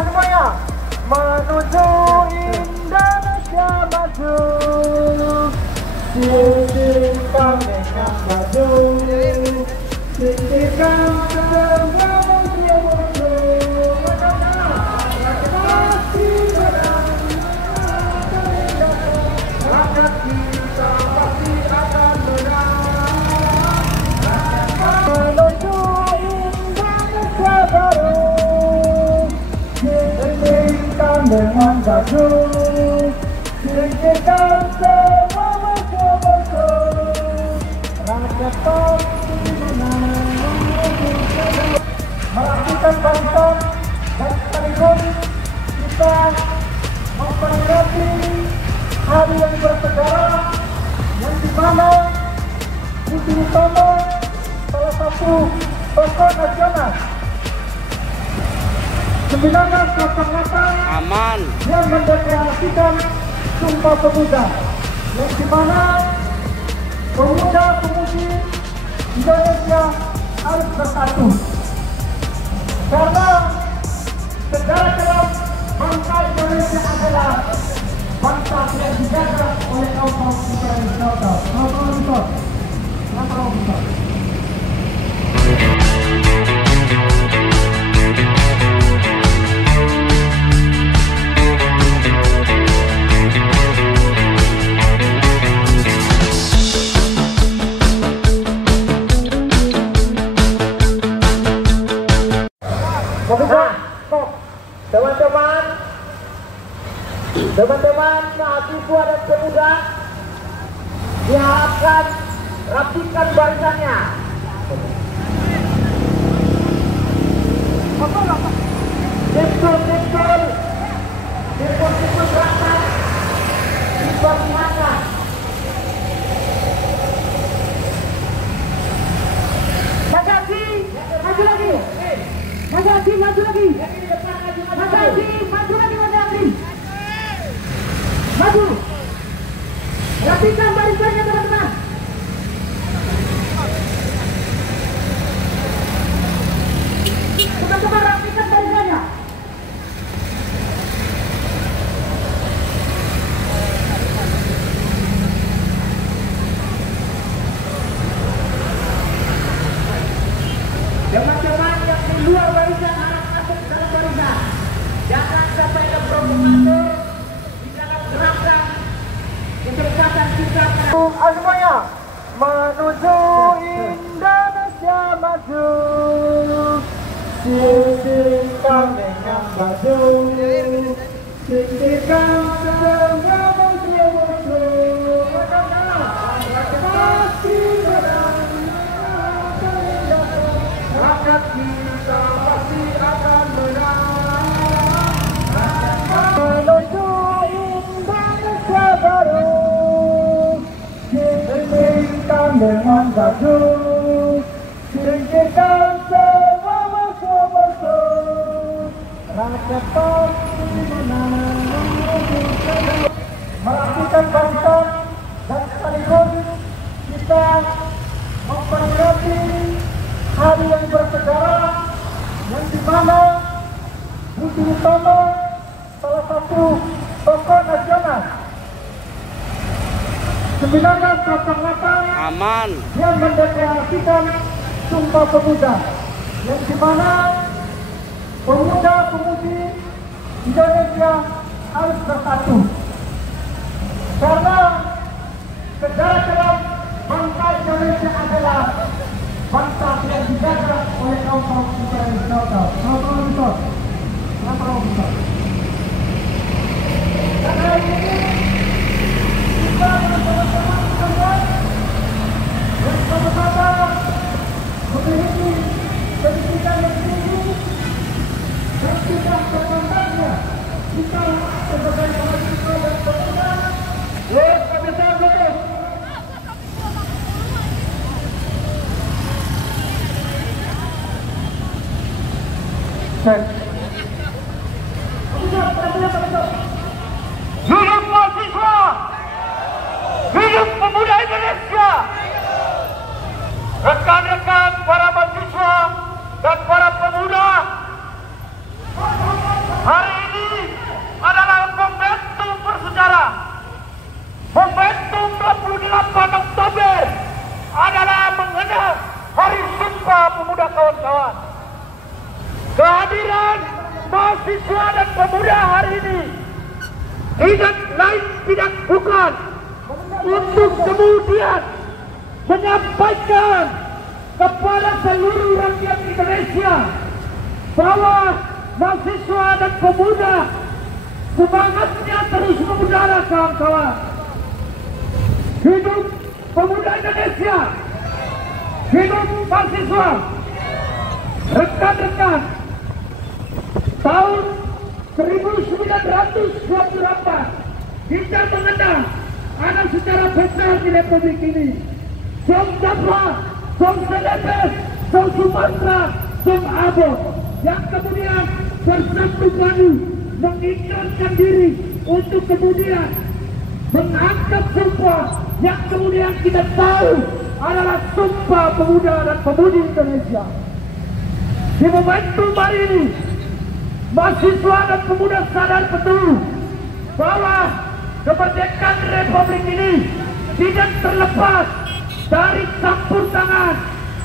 semuanya menuju Indonesia maju, singkirkan dengan maju, singkirkan semua musuh-musuh. Rakyat kita pasti akan menang. Menuju Indonesia baru, singkirkan dengan maju, singkirkan semua musuh-musuh. Rakyat pasti menang. Merapikan barisan dan sekaligus kita memperingati hari yang bersejarah yang dimana Budi Utomo, salah satu tokoh nasional 1908 aman yang mendeklarasikan Sumpah Pemuda, yang dimana pemuda-pemudi Indonesia harus bersatu karena sejarah kelam bangsa Indonesia adalah bangsa yang dijaga oleh kaum tradisional. Teman-teman mahasiswa dan pemuda diharapkan rapikan barisannya. Simpul rapat dipersilakan. Maju lagi, maju lagi, maju lagi, maju lagi, maju lagi. Maju, rapikan barisannya teman-teman. Teman-teman rapikan barisannya. Teman-teman yang di luar barisan harap masuk dalam barisan. Jangan sampai ada provokator. Semuanya menuju Indonesia maju, singkirkan dengan maju, singkirkan semua musuh-musuh. Pasti menang. Rakyat kita pasti akan menang. Menuju Indonesia baru, singkirkan dengan maju, singkirkan semua musuh-musuh. Rakyat pasti menang. Merapikan barisan dan sekaligus kita memperingati hari yang bersejarah yang dimana Budi Utomo, salah satu tokoh nasional 1908 aman yang mendeklarasikan Sumpah Pemuda, yang dimana pemuda-pemudi Indonesia harus bersatu karena sejarah kelam bangsa Indonesia adalah bangsa yang dijaga oleh kaum tradisional. Karena ini kita teman-teman semua yang sama-sama memiliki pendidikan yang tinggi dan tidak terpandangnya kita sebagai mahasiswa dan pemuda. Kebiasaan betul. Hidup mahasiswa, hidup pemuda Indonesia. Rekan-rekan para mahasiswa dan para pemuda, kawan-kawan. Kehadiran mahasiswa dan pemuda hari ini tidak lain tidak bukan untuk kemudian menyampaikan kepada seluruh rakyat Indonesia bahwa mahasiswa dan pemuda semangatnya terus mengudara, kawan-kawan. Hidup pemuda Indonesia, hidup mahasiswa. Rekan-rekan, tahun 1928 kita mengenal ada secara besar di Republik ini. Som Java, Som Celebes, Som Sumatra, Som Abon, yang kemudian bersatu padu mengikrarkan diri untuk kemudian mengangkat sumpah yang kemudian kita tahu adalah Sumpah Pemuda dan Pemudi Indonesia. Di momentum hari ini, mahasiswa dan pemuda sadar betul bahwa kemerdekaan Republik ini tidak terlepas dari campur tangan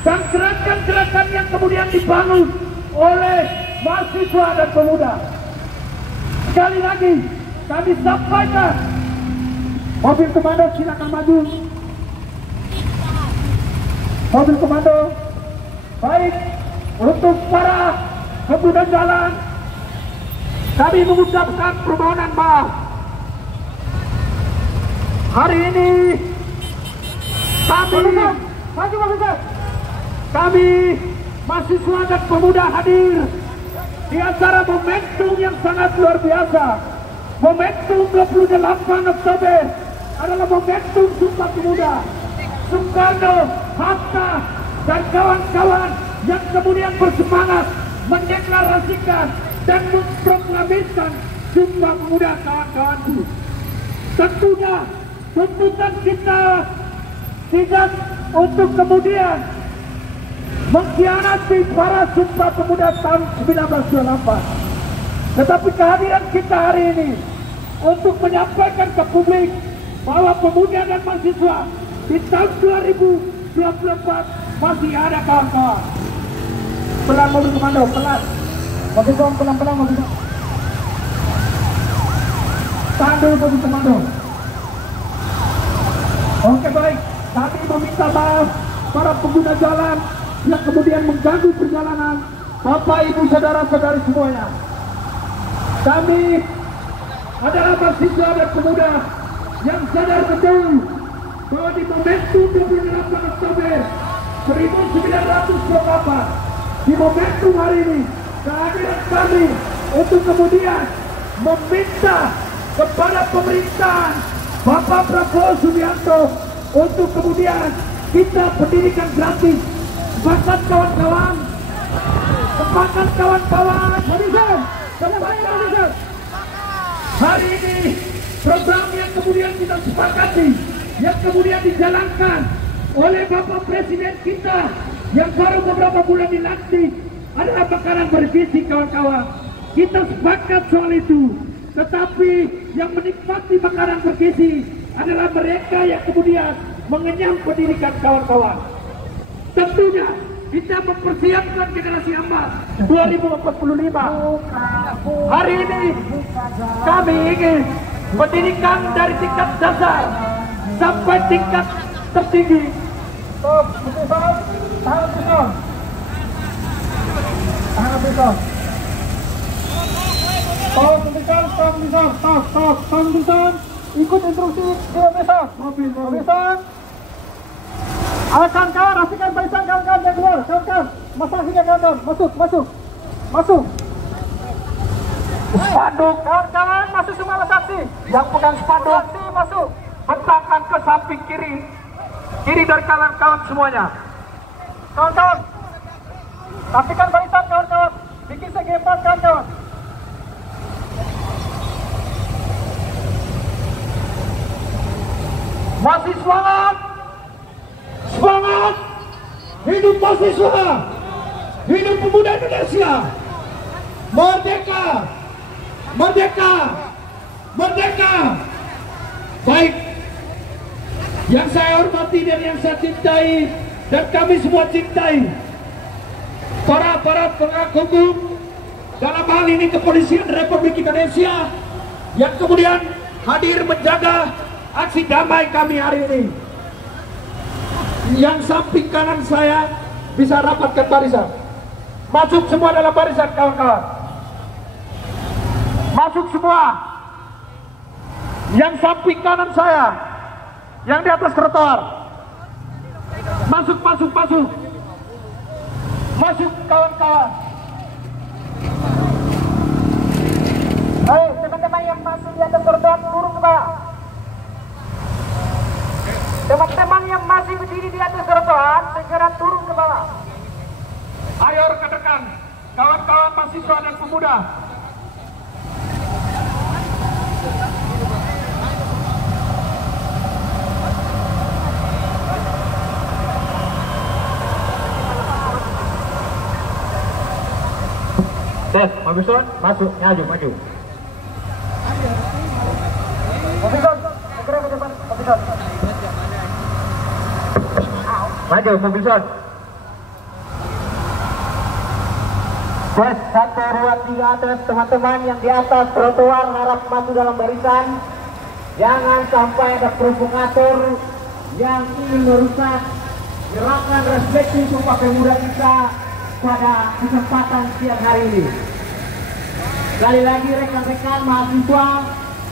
dan gerakan-gerakan yang kemudian dibangun oleh mahasiswa dan pemuda. Sekali lagi kami sampaikan, mobil komando silakan maju. Mobil komando, baik untuk para pengguna jalan, kami mengucapkan permohonan maaf. Hari ini kami mahasiswa dan pemuda hadir di acara momentum yang sangat luar biasa. Momentum 28 Oktober adalah momentum Sumpah Pemuda. Soekarno, Hatta, dan kawan-kawan yang kemudian bersemangat mendeklarasikan dan memproklamirkan Sumpah Pemuda, kawan-kawanku. Tentunya tuntutan kita tidak untuk kemudian mengkhianati para Sumpah Pemuda tahun 1928. Tetapi kehadiran kita hari ini untuk menyampaikan ke publik bahwa pemuda dan mahasiswa di tahun 2024 masih ada, kawan-kawan. Pelan mobil komando, pelan. Mobil komando, pelan-pelan mobil komando. Tahan dulu mobil komando. Oke, baik. Kami meminta maaf para pengguna jalan yang kemudian mengganggu perjalanan Bapak, Ibu, saudara-saudari semuanya. Kami adalah mahasiswa dan pemuda yang sadar betul bahwa di momentum 28 Oktober 1928, di momentum hari ini, kehadiran kami untuk kemudian meminta kepada pemerintahan Bapak Prabowo Subianto untuk kemudian kita pendidikan gratis. Sepakat, kawan-kawan? Sepakat, kawan-kawan? Sepakat. Hari ini program yang kemudian kita sepakati, yang kemudian dijalankan oleh Bapak Presiden kita yang baru beberapa bulan dilantik adalah makanan bergizi, kawan-kawan. Kita sepakat soal itu. Tetapi yang menikmati makanan bergizi adalah mereka yang kemudian mengenyam pendidikan, kawan-kawan. Tentunya kita mempersiapkan generasi emas 2045. Hari ini kami ingin pendidikan dari tingkat dasar sampai tingkat tertinggi. Ikut instruksi kilometer. Mobil. Alasan kawan, rapikan barisan kawan-kawan yang keluar. Kawan-kawan, masuk kawan-kawan. Masuk. Spanduk, kawan-kawan, masuk semua saksi. Yang pegang spanduk, saksi masuk. Bentangkan ke samping kiri dari kawan-kawan semuanya. Kawan-kawan, rapikan barisan kawan-kawan. Bikin segi 4 kawan-kawan. Masih semangat, hidup mahasiswa, hidup pemuda Indonesia, merdeka. Baik, yang saya hormati dan yang saya cintai dan kami semua cintai, aparat penegak hukum, dalam hal ini Kepolisian Republik Indonesia, yang kemudian hadir menjaga aksi damai kami hari ini. Yang samping kanan saya bisa rapatkan barisan. Masuk semua dalam barisan, kawan-kawan. Masuk semua. Yang samping kanan saya, yang di atas trotoar. Masuk. Masuk, kawan-kawan. Hei, teman-teman yang masuk di atas trotoar turun ke bawah. Teman-teman yang masih berdiri di atas trotoar segera turun ke bawah. Ayo rekan-rekan, kawan-kawan mahasiswa dan pemuda. Tes, Mabison, masuk, maju. Mabison, segera ke depan, Mabison. Maju, Mabison. Tes, 1, 2, 3 atas. Teman-teman yang di atas trotoar harap masuk dalam barisan. Jangan sampai ada provokator yang ingin merusak gerakan refleksi Sumpah Pemuda kita pada kesempatan siang hari ini. Sekali lagi rekan-rekan mahasiswa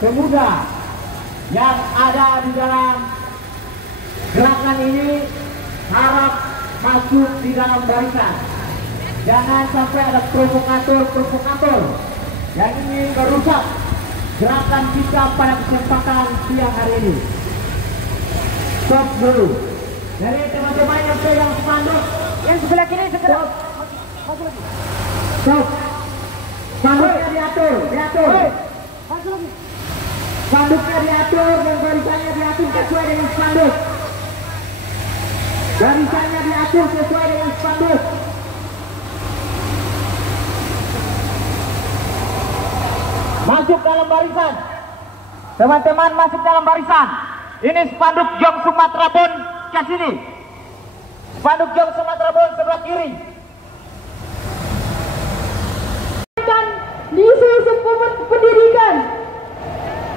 pemuda yang ada di dalam gerakan ini harap masuk di dalam barisan. Jangan sampai ada provokator yang ingin merusak gerakan kita pada kesempatan siang hari ini. Stop dulu. Jadi teman-teman yang pegang spanduk yang sebelah kiri segera masuk lagi. Stop. Spanduknya diatur. Masuk lagi. Spanduknya diatur dan barisannya diatur sesuai dengan spanduk. Barisannya diatur sesuai dengan spanduk. Masuk dalam barisan. Teman-teman masuk dalam barisan. Ini spanduk Jong Sumatera Bon ke sini. Spanduk Jong Sumatera Bon sebelah kiri. Di isu-isu pendidikan.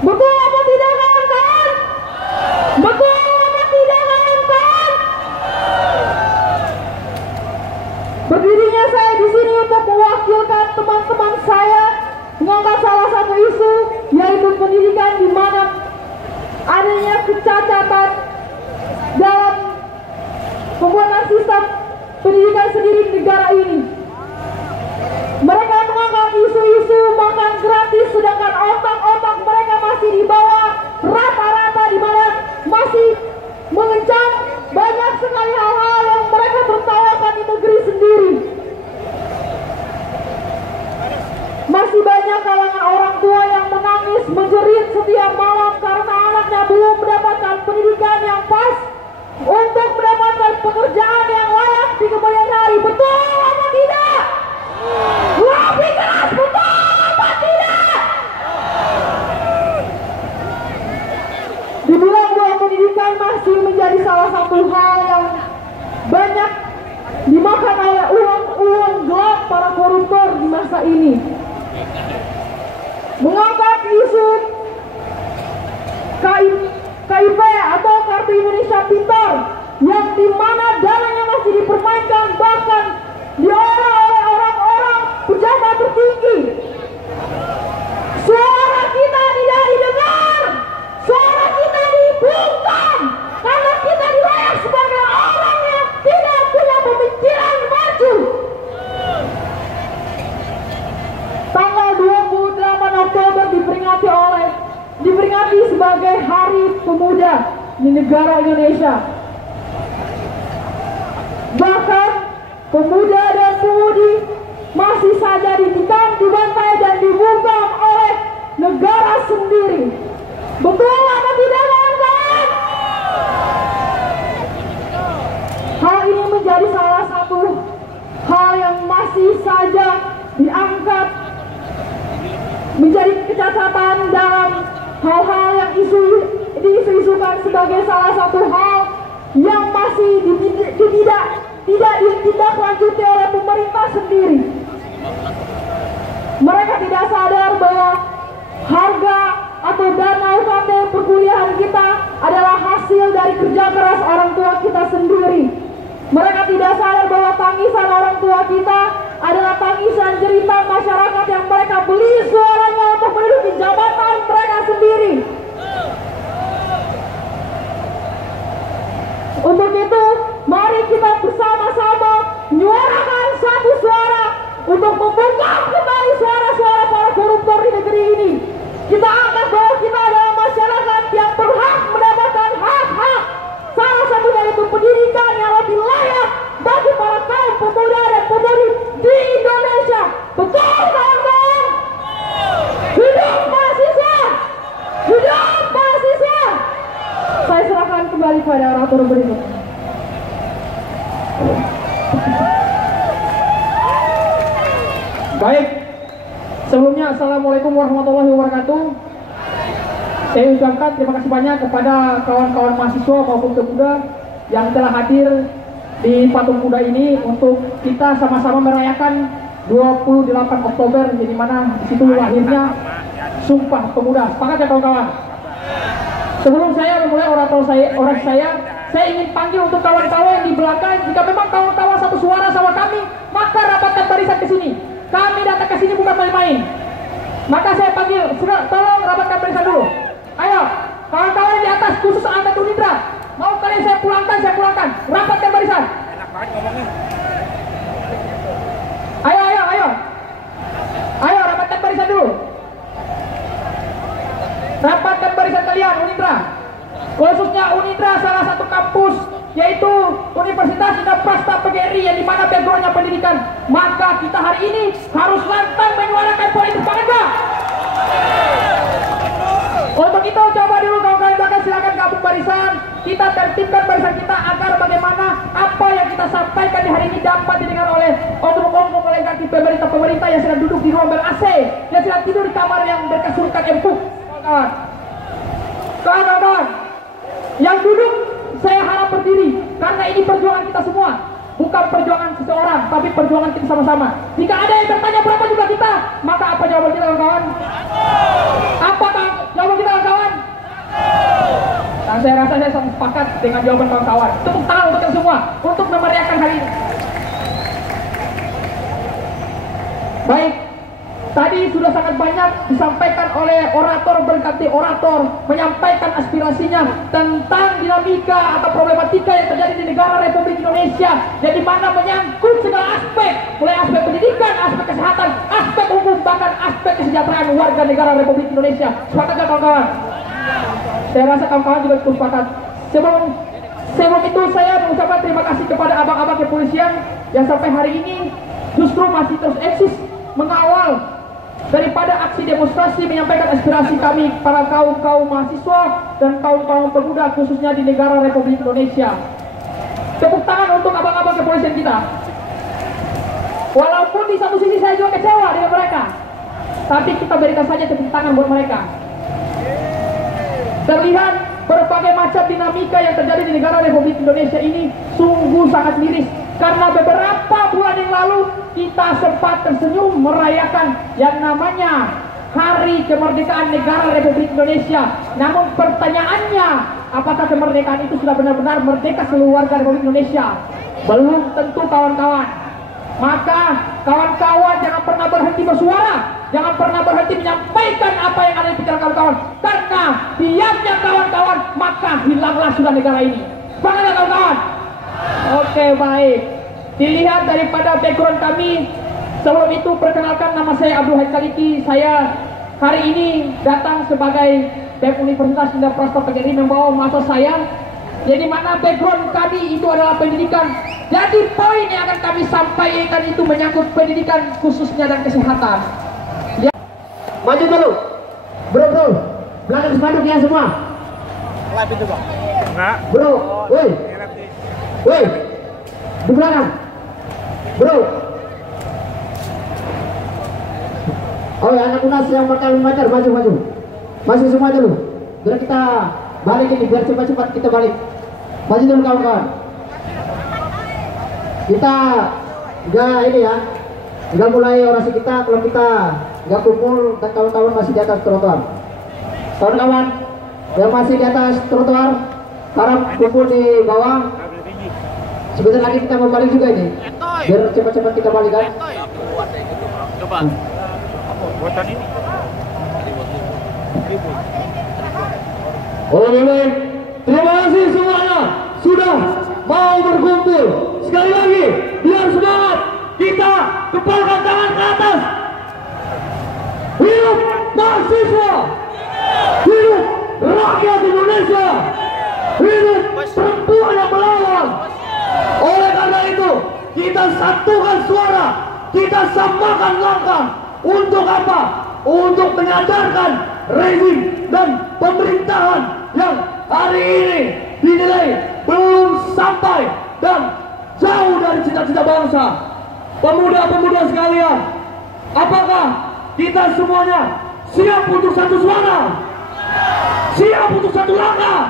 Betul apa tidak, kawan-kawan? Betul apa tidak, kawan-kawan? Berdirinya saya di sini untuk mewakilkan teman-teman saya mengangkat salah satu isu, yaitu pendidikan, di mana adanya kecacatan dalam pembuatan sistem pendidikan sendiri di negara ini. Mereka mengangkat isu-isu makan gratis, sedangkan otak-otak mereka masih di bawah rata-rata, di mana masih mengencang banyak sekali hal-hal yang mereka tertawakan di negeri sendiri. Masih banyak kalangan orang tua yang menangis menjerit setiap malam karena anaknya belum mendapatkan pendidikan yang pas untuk mendapatkan pekerjaan yang layak di kemudian hari. Betul apa tidak? Lebih keras, betul apa tidak? Dibilang bahwa pendidikan masih menjadi salah satu hal yang banyak dimakan oleh uang gelap para koruptor di masa ini. Mengangkat isu KIP atau Kartu Indonesia Pintar, yang dimana dananya masih dipermainkan, bahkan diolah oleh orang-orang pejabat tertinggi. Suara kita tidak didengar, suara kita dibungkam, karena kita dilayar sebagai orang yang tidak punya pemikiran maju. Tanggal 28 Oktober diperingati sebagai Hari Pemuda di negara Indonesia. Bahkan pemuda dan pemudi masih saja ditikam, dibantai dan dibungkam oleh negara sendiri. Betul apa tidak, kawan-kawan? Hal ini menjadi salah satu hal yang masih saja diangkat menjadi kecacatan dalam hal-hal yang diisu-isukan sebagai salah satu hal yang masih tidak ditindaklanjuti oleh pemerintah sendiri. perkuliahan kita adalah hasil dari kerja keras orang tua kita sendiri. Mereka tidak sadar bahwa tangisan orang tua kita adalah tangisan cerita masyarakat yang mereka beli suaranya untuk menduduki jabatan mereka sendiri. Untuk itu, mari kita bersama-sama menyuarakan satu suara untuk membuka kembali suara-suara para koruptor di negeri ini. Kita angkat bahwa kita adalah masyarakat yang berhak mendapatkan hak-hak. Salah satunya itu pendidikan yang lebih layak bagi para kaum pemuda dan pemudi di Indonesia. Betul, kawan-kawan? Hidup mahasiswa! Hidup mahasiswa! Saya serahkan kembali pada orator berikut. Baik, sebelumnya Assalamualaikum warahmatullahi wabarakatuh. Saya ucapkan terima kasih banyak kepada kawan-kawan mahasiswa maupun pemuda yang telah hadir di Patung Kuda ini untuk kita sama-sama merayakan 28 Oktober, di mana di situ lahirnya Sumpah Pemuda. Sepakat ya kawan-kawan? Sebelum saya memulai orasi saya ingin panggil untuk kawan-kawan di belakang. Jika memang kawan-kawan satu suara sama kami, maka rapatkan barisan ke sini. Kami datang ke sini bukan main-main. Maka saya panggil, tolong rapatkan barisan dulu. Ayo, kawan-kawan di atas khusus angkat Unidra. Mau kalian saya pulangkan. Rapatkan barisan. Enak banget ngomongnya. Ayo, rapatkan barisan dulu. Rapatkan barisan kalian, Unidra. Khususnya Unidra, salah satu kampus yaitu Universitas Indoprasta PGRI yang dimana backgroundnya pendidikan. Maka kita hari ini harus lantang menyuarakan politik, sepakat gak? Untuk itu coba dulu kawan-kawan belakang silakan gabung barisan. Kita tertibkan barisan kita agar bagaimana apa yang kita sampaikan di hari ini dapat didengar oleh oknum-oknum oligarki pemerintah yang sedang duduk di ruang ber-AC, yang sedang tidur di kamar yang berkesulitan empuk. Kawan-kawan yang duduk, saya harap berdiri karena ini perjuangan kita semua, bukan perjuangan seseorang, tapi perjuangan kita sama-sama. Jika ada yang bertanya berapa jumlah kita, maka apa jawaban kita kawan-kawan? Apa jawaban kita kawan-kawan? Dan saya rasa saya sangat sepakat dengan jawaban kawan-kawan. Tepuk tangan untuk kita semua untuk memeriahkan hari ini. Baik, tadi sudah sangat banyak disampaikan oleh orator berganti orator, menyampaikan aspirasinya tentang dinamika atau problematika yang terjadi di negara Republik Indonesia, yang dimana menyangkut segala aspek, mulai aspek pendidikan, aspek kesehatan, aspek hukum, bahkan aspek kesejahteraan warga negara Republik Indonesia. Sepakat gak kawan-kawan? Saya rasa kawan-kawan juga cukup sepakat. Sebelum itu saya mengucapkan terima kasih kepada abang-abang kepolisian yang sampai hari ini justru masih terus eksis mengawal daripada aksi demonstrasi menyampaikan aspirasi kami para kaum mahasiswa dan kaum pemuda khususnya di negara Republik Indonesia. Tepuk tangan untuk abang-abang kepolisian kita. Walaupun di satu sisi saya juga kecewa dengan mereka, tapi kita berikan saja tepuk tangan buat mereka. Terlihat berbagai macam dinamika yang terjadi di negara Republik Indonesia ini sungguh sangat miris. Karena beberapa bulan yang lalu kita sempat tersenyum merayakan yang namanya Hari Kemerdekaan Negara Republik Indonesia. Namun pertanyaannya, apakah kemerdekaan itu sudah benar-benar merdeka seluruh warga Republik Indonesia? Belum tentu kawan-kawan. Maka kawan-kawan jangan pernah berhenti bersuara, jangan pernah berhenti menyampaikan apa yang ada di pikiran kawan-kawan. Karena diamnya kawan-kawan, maka hilanglah sudah negara ini. Sepakat ya kawan-kawan? Oke, baik. Dilihat daripada background kami, sebelum itu perkenalkan, nama saya Abdul Haid Kaliki. Saya hari ini datang sebagai BEM Universitas Indoprasta PGRI membawa mahasiswa saya. Jadi mana background kami itu adalah pendidikan. Jadi poin yang akan kami sampaikan itu menyangkut pendidikan khususnya dan kesehatan. Ya. Maju dulu, bro, belakang spanduknya semua. Live itu bang. Enggak. Bro, woi, di belakang, bro. Oh ya, anak unas yang pakai mengajar, maju semua dulu. Biar kita balik ini, biar cepat-cepat kita balik. Maju dulu kawan-kawan. Kita nggak ini ya, nggak mulai orasi kita kalau kita nggak kumpul dan kawan-kawan masih di atas trotoar. Kawan-kawan, Yang masih di atas trotoar harap kumpul di bawah. Sebentar lagi kita mau balik juga ini. Biar cepat-cepat kita balik kan. Coba. Buatan ini. Oke, terima kasih semuanya sudah mau berkumpul. Sekali lagi, biar semangat kita kepalkan tangan ke atas. Hidup mahasiswa, hidup rakyat Indonesia, hidup perempuan yang melawan. Oleh karena itu, kita satukan suara, kita samakan langkah. Untuk apa? Untuk menyadarkan rezim dan pemerintahan yang hari ini dinilai belum sampai dan jauh dari cita-cita bangsa. Pemuda-pemuda sekalian, apakah kita semuanya siap untuk satu suara? Siap untuk satu langkah?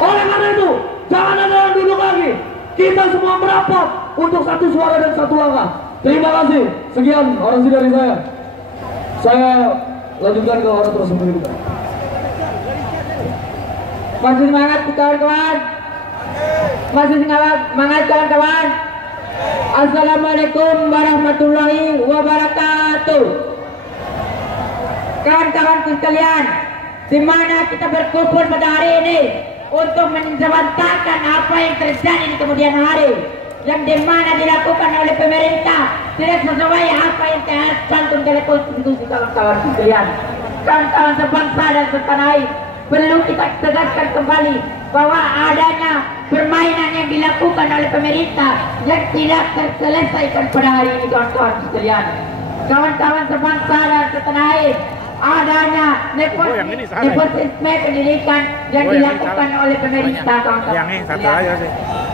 Oleh karena itu, jangan ada yang duduk lagi. Kita semua merapat untuk satu suara dan satu langkah. Terima kasih. Sekian orasi dari saya. Saya lanjutkan ke orang terus berikutnya. Masih semangat kawan-kawan. Masih semangat kawan-kawan. Assalamualaikum warahmatullahi wabarakatuh. Kawan-kawanku sekalian, di mana kita berkumpul pada hari ini untuk menjawabkan apa yang terjadi di kemudian hari, yang dimana dilakukan oleh pemerintah tidak sesuai apa yang tercantum dalam konstitusi. Kawan-kawan sekalian, kawan-kawan sebangsa dan setanah air, perlu kita tegaskan kembali bahwa adanya permainan yang dilakukan oleh pemerintah yang tidak terselesaikan pada hari ini. Kawan-kawan sekalian, kawan-kawan sebangsa dan setanah air, adanya nepotisme pendidikan yang dilakukan oleh pemerintah. Kawan-kawan sekalian,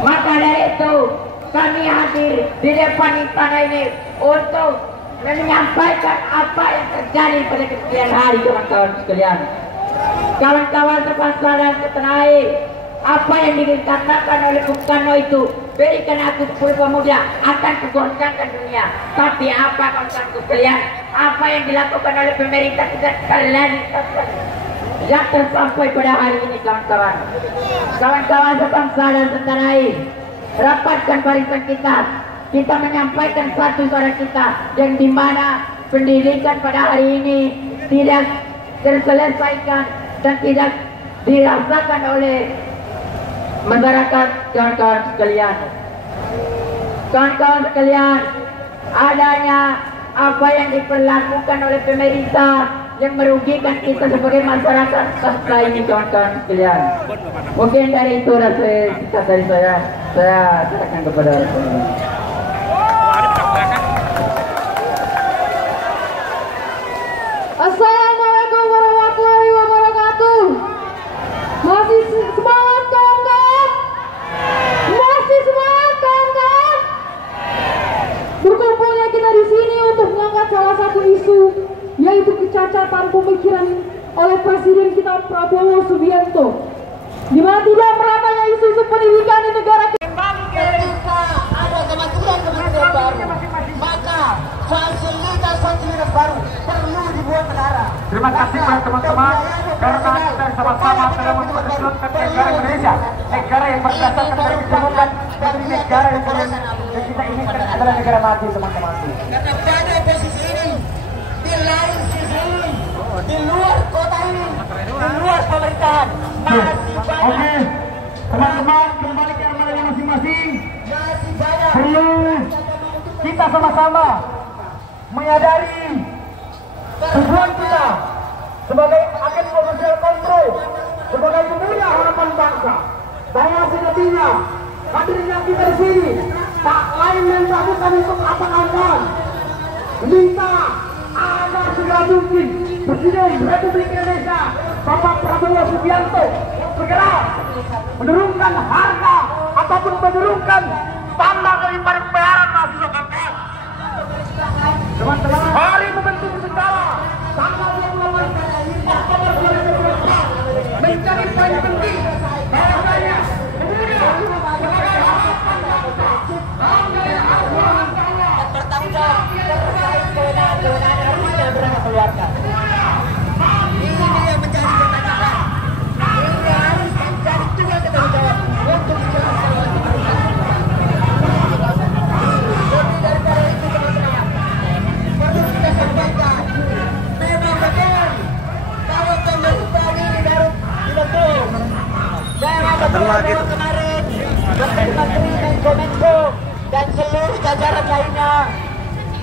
maka dari itu kami hadir di depan istana ini untuk menyampaikan apa yang terjadi pada kemudian hari. Kawan-kawan sekalian, kawan-kawan sebangsa dan setanah air, apa yang dikatakan oleh Bung Karno itu, berikan aku 10 pemuda akan kugoncangkan dunia. Tapi apa kawan-kawan sekalian, apa yang dilakukan oleh pemerintah tidak sekali lagi yang tersampai pada hari ini. Kawan-kawan, kawan-kawan sebangsa dan setanah air, rapatkan barisan kita. Kita menyampaikan satu suara kita, yang dimana pendidikan pada hari ini tidak terselesaikan dan tidak dirasakan oleh masyarakat. Kawan-kawan sekalian, kawan-kawan sekalian, adanya apa yang diperlakukan oleh pemerintah yang merugikan kita sebagai masyarakat bangsa ini. Kawan-kawan sekalian, mungkin dari itu singkat dari saya serahkan kepada Assalamualaikum warahmatullahi wabarakatuh. Masih semangat kawan-kawan? Masih semangat kawan-kawan? Berkumpulnya kita di sini untuk mengangkat salah satu isu, yaitu kecacatan pemikiran oleh Presiden kita Prabowo Subianto, di mana tidak meratanya isu-isu pendidikan di negara kita. Ada kementerian baru, maka fasilitas baru perlu dibuat negara. Terima kasih kepada teman-teman, karena kita sama-sama telah memperjuangkan negara Indonesia, negara yang berdasarkan dari kebijakan, dari negara yang kita inginkan adalah negara maju, teman-teman. Karena pada posisi ini, di lain sisi ini, di luar kota ini, di luar pemerintahan, masih banyak. Oke, teman-teman, kembali ke armadanya masing-masing. Masih banyak. Perlu kita sama-sama menyadari tujuan kita sebagai agen potensial kontrol, sebagai pemuda harapan bangsa, bahwa sejatinya hadirnya kita di sini tak lain dan tak bukan untuk apa kawan, minta agar segera mungkin Presiden Republik Indonesia Bapak Prabowo Subianto segera menurunkan harga ataupun menurunkan standar dari bayaran mahasiswa KPR. Teman-teman, hari momentum sejarah tanggal 28 Oktober 2024 menjadi poin penting bahwasanya pemuda sebagai harapan bangsa, Dan bertanggung jawab terkait kewenangan harus segera keluarkan. Ini yang menjadi cita-cita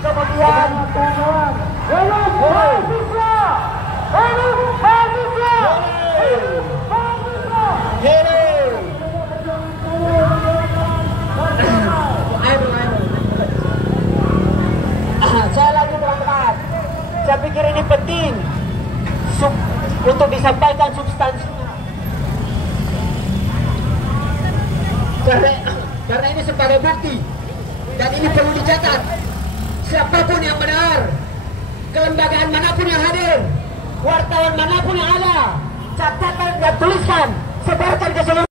kemudian saya lagi teman-teman, saya pikir ini penting untuk disampaikan substansinya karena ini sebagai bukti dan ini perlu dicatat. Siapapun yang benar, kelembagaan manapun yang hadir, wartawan manapun yang ada, catatkan dan tuliskan, sebarkan ke seluruh